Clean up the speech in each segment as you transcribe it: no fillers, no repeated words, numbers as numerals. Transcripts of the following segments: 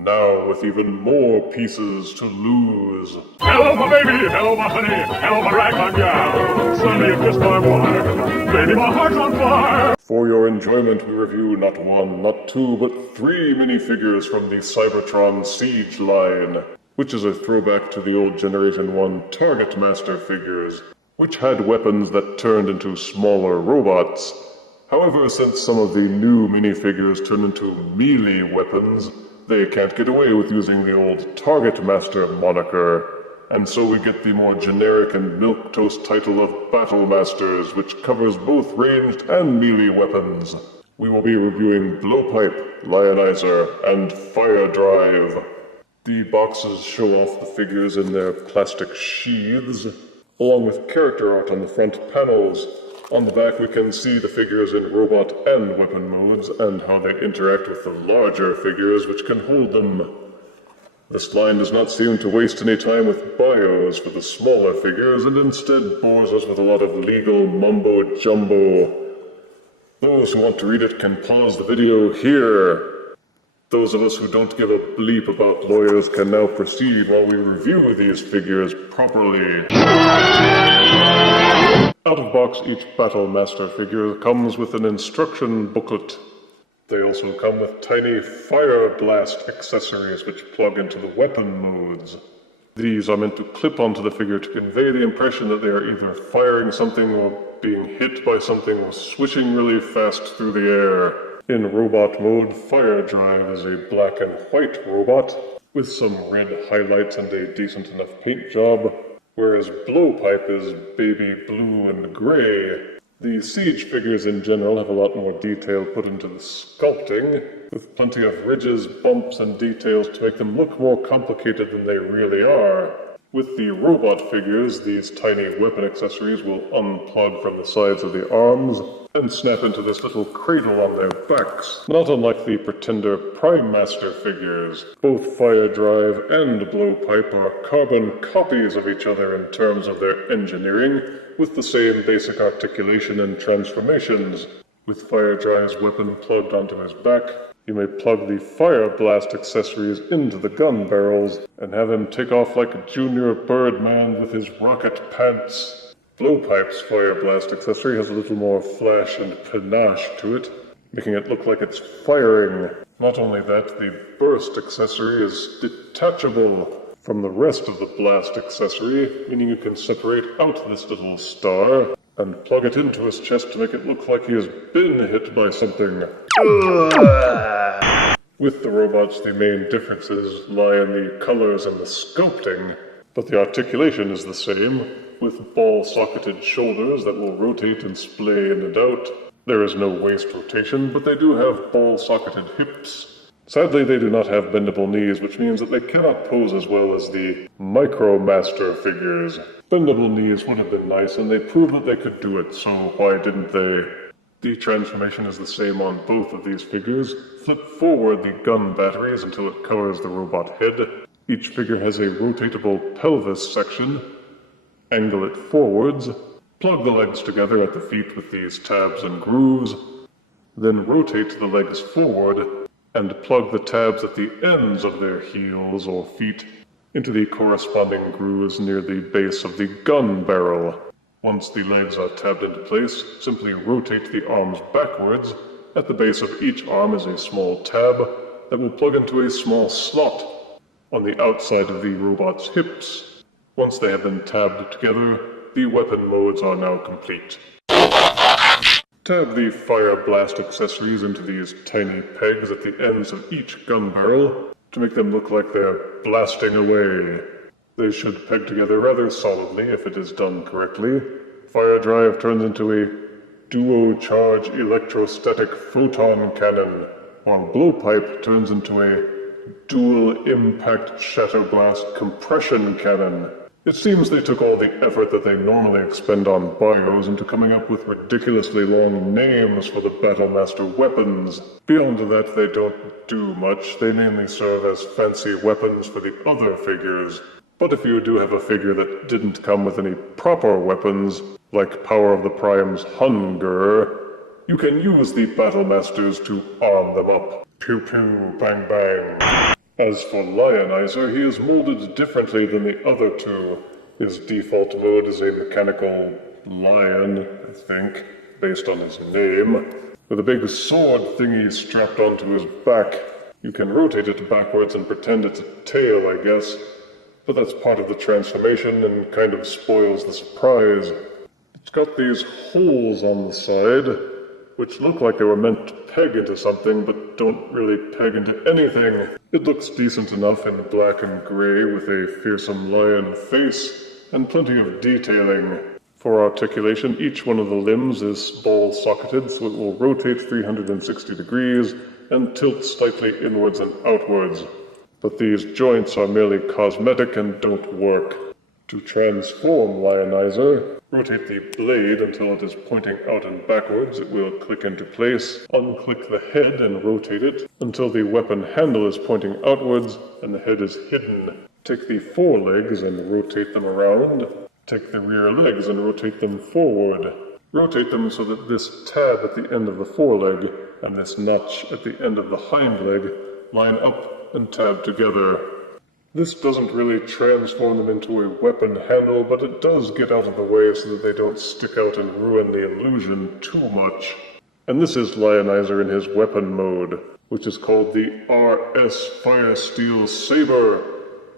Now with even more pieces to lose. Hello, my baby! Hello, my honey! Hello, my ragtime gal! Suddenly you kissed my wire! Baby, my heart's on fire! For your enjoyment, we review not one, not two, but 3 minifigures from the Cybertron Siege line, which is a throwback to the old Generation 1 Target Master figures, which had weapons that turned into smaller robots. However, since some of the new minifigures turn into melee weapons, they can't get away with using the old Target Master moniker, and so we get the more generic and milquetoast title of BattleMasters, which covers both ranged and melee weapons. We will be reviewing Blowpipe, Lionizer, and Firedrive. The boxes show off the figures in their plastic sheaths, along with character art on the front panels. On the back we can see the figures in robot and weapon modes, and how they interact with the larger figures which can hold them. This line does not seem to waste any time with bios for the smaller figures, and instead bores us with a lot of legal mumbo-jumbo. Those who want to read it can pause the video here. Those of us who don't give a bleep about lawyers can now proceed while we review these figures properly. Out of box, each BattleMaster figure comes with an instruction booklet. They also come with tiny fire blast accessories which plug into the weapon modes. These are meant to clip onto the figure to convey the impression that they are either firing something or being hit by something or swishing really fast through the air. In robot mode, Firedrive is a black and white robot with some red highlights and a decent enough paint job, whereas Blowpipe is baby blue and gray. The Siege figures in general have a lot more detail put into the sculpting, with plenty of ridges, bumps, and details to make them look more complicated than they really are. With the robot figures, these tiny weapon accessories will unplug from the sides of the arms and snap into this little cradle on their backs. Not unlike the Pretender Prime Master figures, both Firedrive and Blowpipe are carbon copies of each other in terms of their engineering, with the same basic articulation and transformations. With Firedrive's weapon plugged onto his back, you may plug the Fire Blast accessories into the gun barrels and have him take off like a junior Birdman with his rocket pants. Blowpipe's Fire Blast accessory has a little more flash and panache to it, making it look like it's firing. Not only that, the Burst accessory is detachable from the rest of the Blast accessory, meaning you can separate out this little star and plug it into his chest to make it look like he has been hit by something. With the robots, the main differences lie in the colors and the sculpting, but the articulation is the same, with ball-socketed shoulders that will rotate and splay in and out. There is no waist rotation, but they do have ball-socketed hips. Sadly, they do not have bendable knees, which means that they cannot pose as well as the MicroMaster figures. Bendable knees would have been nice, and they proved that they could do it, so why didn't they? The transformation is the same on both of these figures. Flip forward the gun batteries until it covers the robot head. Each figure has a rotatable pelvis section. Angle it forwards. Plug the legs together at the feet with these tabs and grooves. Then rotate the legs forward and plug the tabs at the ends of their heels or feet into the corresponding grooves near the base of the gun barrel. Once the legs are tabbed into place, simply rotate the arms backwards. At the base of each arm is a small tab that will plug into a small slot on the outside of the robot's hips. Once they have been tabbed together, the weapon modes are now complete. Tab the Fire Blast accessories into these tiny pegs at the ends of each gun barrel to make them look like they're blasting away. They should peg together rather solidly if it is done correctly. Firedrive turns into a duo-charge electrostatic photon cannon, while Blowpipe turns into a dual-impact shatterblast compression cannon. It seems they took all the effort that they normally expend on bios into coming up with ridiculously long names for the BattleMaster weapons. Beyond that, they don't do much. They mainly serve as fancy weapons for the other figures. But if you do have a figure that didn't come with any proper weapons, like Power of the Prime's Hunger, you can use the BattleMasters to arm them up. Pew pew, bang bang. As for Lionizer, he is molded differently than the other two. His default mode is a mechanical lion, I think, based on his name, with a big sword thingy strapped onto his back. You can rotate it backwards and pretend it's a tail, I guess, but that's part of the transformation and kind of spoils the surprise. It's got these holes on the side, which look like they were meant to peg into something, but don't really peg into anything. It looks decent enough in black and gray with a fearsome lion face and plenty of detailing. For articulation, each one of the limbs is ball-socketed, so it will rotate 360 degrees and tilt slightly inwards and outwards. But these joints are merely cosmetic and don't work. To transform Lionizer, rotate the blade until it is pointing out and backwards. It will click into place. Unclick the head and rotate it until the weapon handle is pointing outwards and the head is hidden. Take the forelegs and rotate them around. Take the rear legs and rotate them forward. Rotate them so that this tab at the end of the foreleg and this notch at the end of the hind leg line up and tab together. This doesn't really transform them into a weapon handle, but it does get out of the way so that they don't stick out and ruin the illusion too much. And this is Lionizer in his weapon mode, which is called the RS Fire Steel Saber.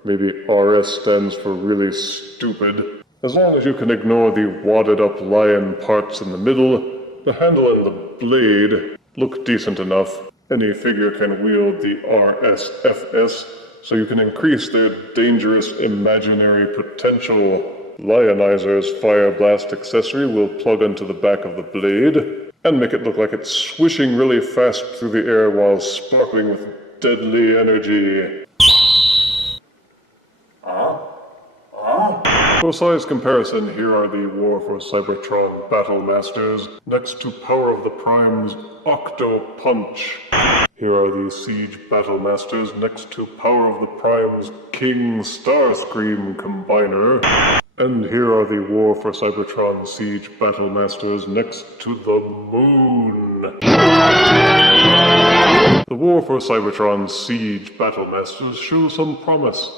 Maybe RS stands for really stupid. As long as you can ignore the wadded up lion parts in the middle, the handle and the blade look decent enough. Any figure can wield the RSFS, so you can increase their dangerous imaginary potential. Lionizer's Fire Blast accessory will plug onto the back of the blade and make it look like it's swishing really fast through the air while sparkling with deadly energy. For size comparison, here are the War for Cybertron BattleMasters next to Power of the Prime's Octo Punch. Here are the Siege BattleMasters next to Power of the Prime's King Starscream Combiner. And here are the War for Cybertron Siege Battlemasters next to the moon. The War for Cybertron Siege Battlemasters show some promise,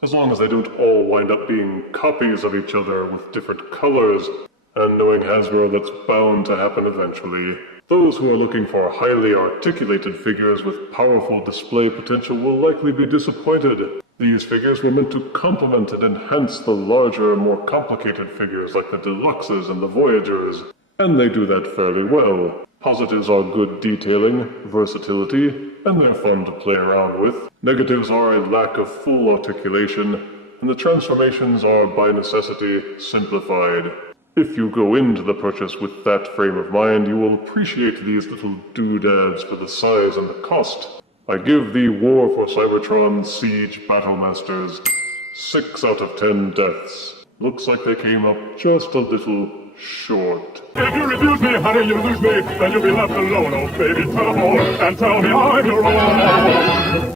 as long as they don't all wind up being copies of each other with different colors, and knowing Hasbro, that's bound to happen eventually. Those who are looking for highly articulated figures with powerful display potential will likely be disappointed. These figures were meant to complement and enhance the larger, more complicated figures like the Deluxes and the Voyagers, and they do that fairly well. Positives are good detailing, versatility, and they're fun to play around with. Negatives are a lack of full articulation, and the transformations are by necessity simplified. If you go into the purchase with that frame of mind, you will appreciate these little doodads for the size and the cost. I give the War for Cybertron Siege Battlemasters 6 out of 10 deaths. Looks like they came up just a little short. If you refuse me, honey, you lose me, then you'll be left alone. Oh, baby, tell them all, and tell me I'm your own.